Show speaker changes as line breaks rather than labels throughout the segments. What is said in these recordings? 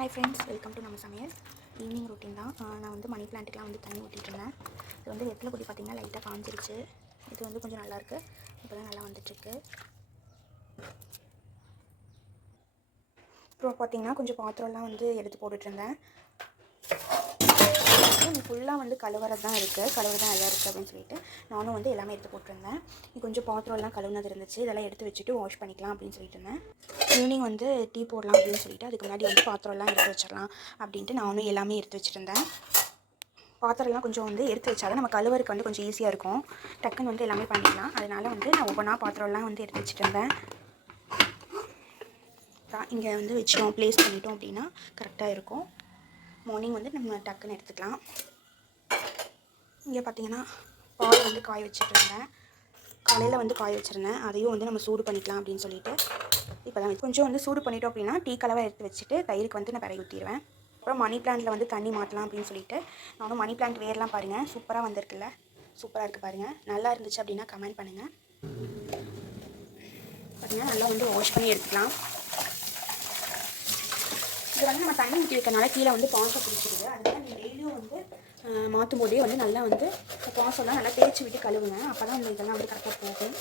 Hi friends welcome to நம்ம சமையல். Evening routine தான். நான் வந்து மணி பிளான்ட்டுக்கெலாம் வந்து தண்ணி ஊற்றிட்டு இருந்தேன் இது வந்து வெப்பில் கொடி பார்த்திங்கன்னா லைட்டாக காஞ்சிருச்சு. இது வந்து கொஞ்சம் நல்லாயிருக்கு இப்போ தான் நல்லா வந்துட்டுருக்கு. அப்புறம் பார்த்திங்கன்னா கொஞ்சம் பாத்திரம்லாம் வந்து எடுத்து போட்டுட்ருந்தேன் போட்டுட்டு இருந்தேன் ஃபுல்லாக வந்து கழுவுறது தான் இருக்குது கழுவுறது தான் இதாக இருக்குது அப்படின்னு சொல்லிட்டு நானும் வந்து எல்லாமே எடுத்து போட்டிருந்தேன். கொஞ்சம் பாத்திரம்லாம் கழுவுனது இருந்துச்சு. இதெல்லாம் எடுத்து வச்சுட்டு வாஷ் பண்ணிக்கலாம் அப்படின்னு சொல்லிட்டு இருந்தேன். ஈவினிங் வந்து டீ போடலாம் அப்படின்னு சொல்லிட்டு அதுக்கு முன்னாடி வந்து பாத்திரம்லாம் எடுத்து வச்சிடலாம் அப்படின்ட்டு நானும் எல்லாமே எடுத்து வச்சுருந்தேன். பாத்திரம்லாம் கொஞ்சம் வந்து எடுத்து வச்சாலும் நம்ம கழுவருக்கு வந்து கொஞ்சம் ஈஸியாக இருக்கும். டக்குன்னு வந்து எல்லாமே பண்ணிக்கலாம். அதனால வந்து நான் ஒவ்வொன்றா பாத்திரம்லாம் வந்து எடுத்து வச்சுட்டு இருந்தேன் இங்கே வந்து வச்சிட்டோம். ப்ளேஸ் பண்ணிட்டோம் அப்படின்னா கரெக்டாக இருக்கும். மார்னிங் வந்து நம்ம டக்குன்னு எடுத்துக்கலாம். இங்கே பார்த்தீங்கன்னா பால் வந்து காய வச்சுருந்தேன். காலையில் வந்து காய வச்சுருந்தேன். அதையும் வந்து நம்ம சூடு பண்ணிக்கலாம் அப்படின்னு சொல்லிட்டு. இப்போ தான் கொஞ்சம் வந்து சூடு பண்ணிட்டோம் அப்படின்னா டீ கலவை எடுத்து வச்சுட்டு தயிருக்கு வந்து நான் பிறகு ஊற்றிடுவேன் அப்புறம் மணி பிளான்ட்டில் வந்து தண்ணி மாற்றலாம் அப்படின்னு சொல்லிட்டு. நானும் மணி பிளான்ட் வேர்லாம் பாருங்கள் சூப்பராக வந்திருக்குல்ல. சூப்பராக இருக்குது பாருங்கள் நல்லா இருந்துச்சு அப்படின்னா கமெண்ட் பண்ணுங்கள் பாருங்கள் நல்லா வந்து வாஷ் பண்ணி எடுத்துக்கலாம். இது வந்து நம்ம தண்ணி ஊற்றி வைக்கிறனால கீழே வந்து பாசம் பிடிச்சிருது அதனால நீங்கள் டெய்லியும் வந்து மாற்றும் போதே வந்து நல்லா வந்து பாசம்லாம் நல்லா தேய்ச்சி விட்டு கழுவுங்க. அப்போ தான் இந்த இதெல்லாம் வந்து கரெக்டாக போகும்.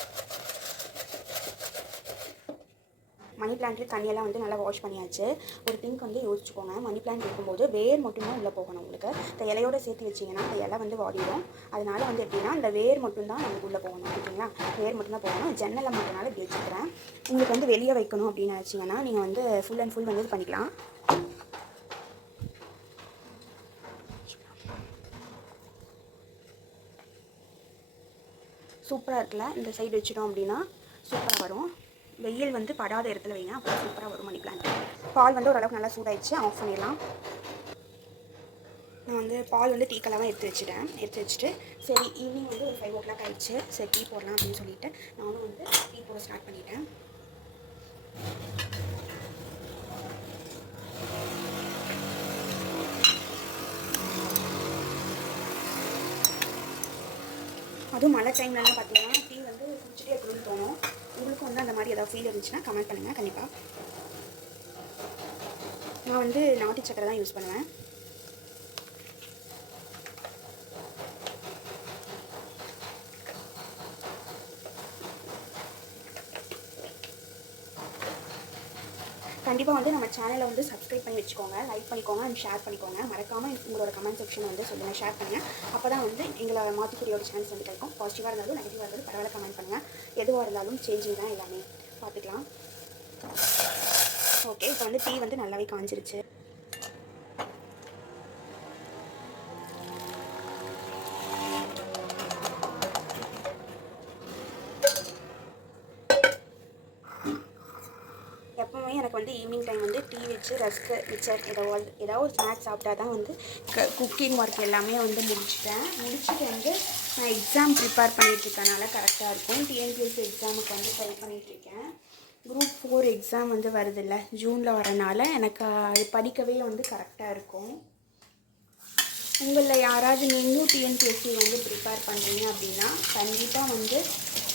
மணி பிளான்ட்லேயும் தண்ணியெல்லாம் வந்து நல்லா வாஷ் பண்ணியாச்சு. ஒரு திங்க் வந்து யோசிச்சுக்கோங்க. மணி பிளான்ட் இருக்கும்போது வேர் மட்டும்தான் உள்ளே போகணும் உங்களுக்கு. இந்த இலையோட சேர்த்து வச்சிங்கன்னா அந்த இலை வந்து வாடிடும். அதனால வந்து எப்படின்னா இந்த வேர் மட்டும்தான் நமக்கு உள்ளே போகணும். ஓகேங்களா? வேர் மட்டும்தான் போகணும். ஜன்னலை மட்டும்னால இப்படி வச்சுக்கிறேன். உங்களுக்கு வந்து வெளியே வைக்கணும் அப்படின்னு நினச்சிங்கன்னா நீங்கள் வந்து ஃபுல் அண்ட் ஃபுல் வந்து இது பண்ணிக்கலாம். சூப்பராக இருக்குல்ல? இந்த சைடு வச்சிட்டோம் அப்படின்னா சூப்பராக வரும். வெயில் வந்து படாத இடத்துல வைங்க. அப்போ சூப்பராக வரும் மணி பிளான்ட் பால் வந்து ஓரளவுக்கு நல்லா சூடாயிடுச்சு ஆஃப் பண்ணிடலாம். நான் வந்து பால் வந்து டீ கலராக எடுத்து வச்சுட்டேன். எடுத்து வச்சுட்டு சரி ஈவினிங் வந்து ஒரு ஃபைவ் ஓ கிளாக் ஆகிடுச்சு சரி டீ போடலாம் அப்படின்னு சொல்லிட்டு நானும் வந்து டீ போட ஸ்டார்ட் பண்ணிட்டேன். அதுவும் மழை டைம்லலாம் பார்த்தீங்கன்னா டீ ஃபீல் இருந்துச்சுன்னா கமெண்ட் பண்ணுங்கள் கண்டிப்பாக நான் வந்து நாட்டு சக்கரை தான் யூஸ் பண்ணுவேன். கண்டிப்பாக வந்து நம்ம சேனலை வந்து சப்ஸ்கிரைப் பண்ணி வச்சுக்கோங்க லைக் பண்ணிக்கோங்க அண்ட் ஷேர் பண்ணிக்கோங்க. மறக்காமல் உங்களோட கமெண்ட் செக்ஷன் வந்து சொல்லுங்கள் ஷேர் பண்ணுங்கள் அப்போ தான் வந்து எங்களை மாற்றிக்கூடியோட சான்ஸ் வந்து கிடைக்கும். பாசிட்டிவாக இருந்தாலும் நெகட்டிவாக இருந்தாலும் பரவாயில்ல கமெண்ட் பண்ணுங்கள் எதுவாக இருந்தாலும் சேஞ்சிங் தான் எல்லாமே. பார்த்துக்கலாம். ஓகே இப்போ வந்து டீ வந்து நல்லாவே காஞ்சிருச்சு. வந்து வச்சு ரஸ்க்கு மிச்சர் ஏதாவது ஏதாவது ஒரு ஸ்நாக்ஸ் சாப்பிட்டா தான் வந்து க குக்கிங் ஒர்க் எல்லாமே வந்து முடிச்சுட்டேன். முடிச்சுட்டு வந்து நான் எக்ஸாம் ப்ரிப்பேர் பண்ணிகிட்ருக்கனால கரெக்டாக இருக்கும். டிஎன்பிஎஸ்சி எக்ஸாமுக்கு வந்து ட்ரை பண்ணிகிட்ருக்கேன் குரூப் ஃபோர் எக்ஸாம் வந்து வருதில்ல ஜூனில் வரனால எனக்கு அது படிக்கவே வந்து கரெக்டாக இருக்கும். உங்களில் யாராவது நீங்களும் டிஎன்பிஎஸ்சி வந்து ப்ரிப்பேர் பண்ணுறீங்க அப்படின்னா கண்டிப்பாக வந்து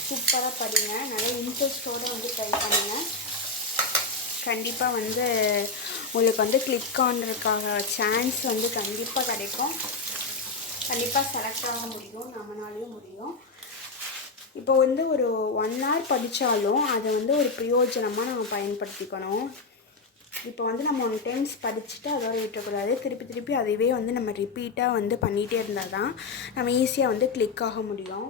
சூப்பராக படிங்க. நல்ல இன்ட்ரெஸ்ட்டோடு வந்து ட்ரை பண்ணுங்கள் கண்டிப்பாக வந்து உங்களுக்கு வந்து கிளிக் ஆனதுக்காக சான்ஸ் வந்து கண்டிப்பாக கிடைக்கும். கண்டிப்பாக செலக்ட் ஆக முடியும் நம்மளாலையும் முடியும். இப்போ வந்து ஒரு ஒன் ஹவர் படித்தாலும் அதை வந்து ஒரு பிரயோஜனமாக நம்ம பயன்படுத்திக்கணும். இப்போ வந்து நம்ம ஒன் டைம்ஸ் படிச்சுட்டு அதோட விட்டக்கூடாது திருப்பி திருப்பி அதுவே வந்து நம்ம ரிப்பீட்டாக வந்து பண்ணிகிட்டே இருந்தால் தான் நம்ம ஈஸியாக வந்து கிளிக் ஆக முடியும்.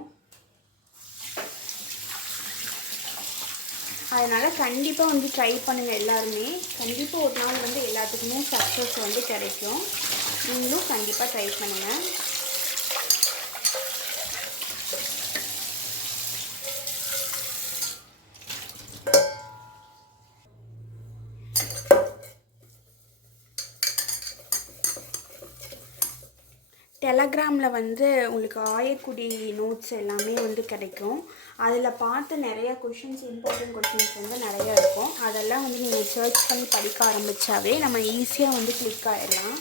அதனால் கண்டிப்பாக வந்து ட்ரை பண்ணுங்கள் எல்லாருமே. கண்டிப்பாக ஒரு நாள் வந்து எல்லாத்துக்குமே சக்ஸஸ் வந்து கிடைக்கும். நீங்களும் கண்டிப்பாக ட்ரை பண்ணுங்கள் டெலகிராமில் வந்து உங்களுக்கு ஆயக்குடி நோட்ஸ் எல்லாமே வந்து கிடைக்கும். அதில் பார்த்து நிறைய கொஷின்ஸ் இம்பார்ட்டன்ட் கொஷின்ஸ் வந்து நிறைய இருக்கும். அதெல்லாம் வந்து நீங்கள் சர்ச் பண்ணி படிக்க ஆரம்பித்தாவே நம்ம ஈஸியாக வந்து கிளிக் ஆகிடலாம்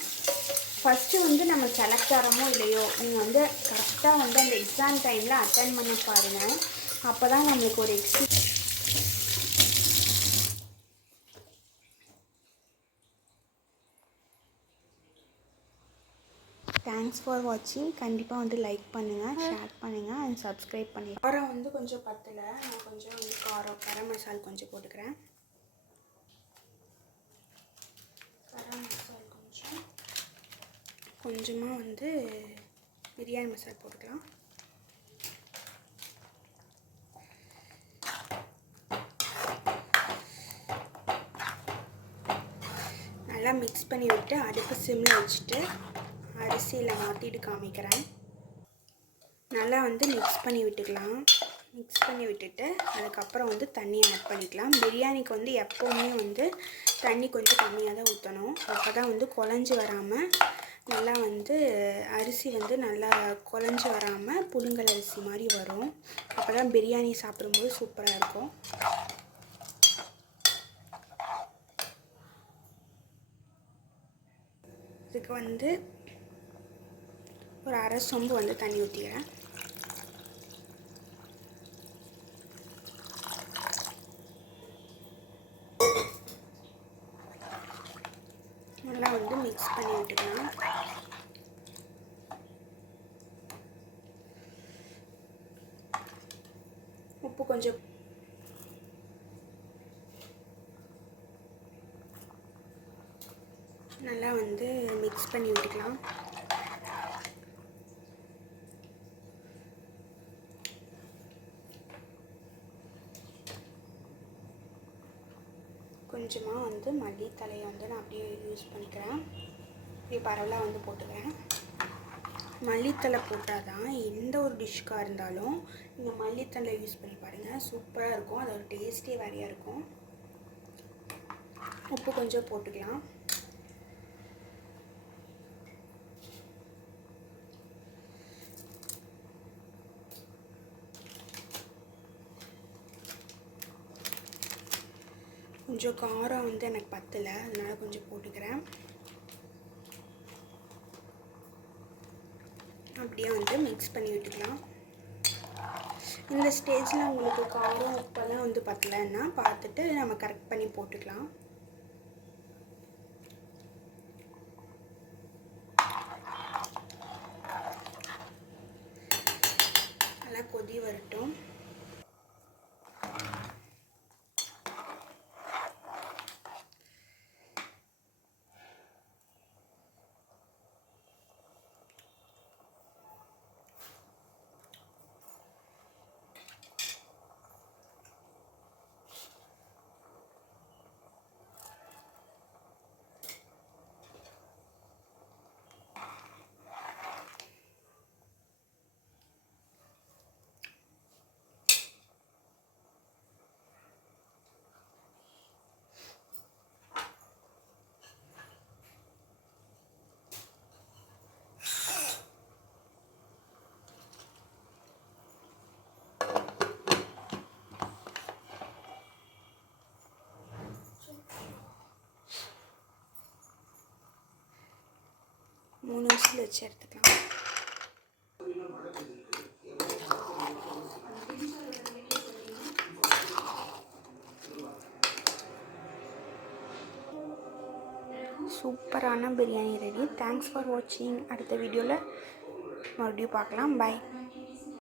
ஃபஸ்ட்டு வந்து நம்ம செலக்ட் ஆகிறோமோ இல்லையோ நீங்கள் வந்து கரெக்டாக வந்து அந்த எக்ஸாம் டைமில் அட்டன் பண்ண பாருங்கள் அப்போ தான் நம்மளுக்கு ஒரு எக்ஸ்பீரியன்ஸ் தேங்க்ஸ் ஃபார் வாட்சிங் கண்டிப்பாக வந்து லைக் பண்ணுங்கள் ஷேர் பண்ணுங்கள் அண்ட் சப்ஸ்கிரைப் பண்ணி காரம் வந்து கொஞ்சம் பத்தலை. நான் கொஞ்சம் வந்து காரம் கரம் மசால் கொஞ்சம் போட்டுக்கிறேன். கரம் மசால் கொஞ்சம் கொஞ்சமாக வந்து பிரியாணி மசால் போட்டுக்கலாம். நல்லா மிக்ஸ் பண்ணி விட்டு அடுப்பு சிம்மில் வச்சுட்டு அரிசியில் மாற்றிட்டு காமிக்கிறேன். நல்லா வந்து மிக்ஸ் பண்ணி விட்டுக்கலாம். மிக்ஸ் பண்ணி விட்டுட்டு அதுக்கப்புறம் வந்து தண்ணியை ஆட் பண்ணிக்கலாம். பிரியாணிக்கு வந்து எப்போவுமே வந்து தண்ணி கொஞ்சம் கம்மியாக தான் ஊற்றணும் அப்போ தான் வந்து குழஞ்சி வராமல் நல்லா வந்து அரிசி வந்து நல்லா குழஞ்சி வராமல் புழுங்கல் அரிசி மாதிரி வரும். அப்போ தான் பிரியாணி சாப்பிடும்போது சூப்பராக இருக்கும். இதுக்கு வந்து ஒரு அரை சொம்பு வந்து தண்ணி ஊற்றிக்கிறேன் நல்லா வந்து மிக்ஸ் பண்ணி விட்டுக்கலாம். உப்பு கொஞ்சம் நல்லா வந்து மிக்ஸ் பண்ணி விட்டுக்கலாம். கொஞ்சமாக வந்து மல்லித்தலையை வந்து நான் அப்படியே யூஸ் பண்ணிக்கிறேன். இப்படி பரவலாக வந்து போட்டுக்கிறேன். மல்லித்தலை போட்டால் தான் எந்த ஒரு டிஷ்ஷுக்காக இருந்தாலும் நீங்கள் மல்லித்தலை யூஸ் பண்ணி பாருங்கள் சூப்பராக இருக்கும். அதோட டேஸ்ட்டே வேறையாக இருக்கும். உப்பு கொஞ்சம் போட்டுக்கலாம். கொஞ்சம் காரம் வந்து எனக்கு பத்தலை அதனால் கொஞ்சம் போட்டுக்கிறேன். அப்படியே வந்து மிக்ஸ் பண்ணி விட்டுக்கலாம். இந்த ஸ்டேஜில் உங்களுக்கு காரம் உப்பெல்லாம் வந்து பத்தலைன்னா பார்த்துட்டு நம்ம கரெக்ட் பண்ணி போட்டுக்கலாம். நல்லா கொதி வரட்டும். மூணு விசில் வச்சு எடுத்துக்கலாம். சூப்பரான பிரியாணி ரெடி. தேங்க்ஸ் ஃபார் வாட்சிங் அடுத்த வீடியோவில் மறுபடியும் பார்க்கலாம். பாய்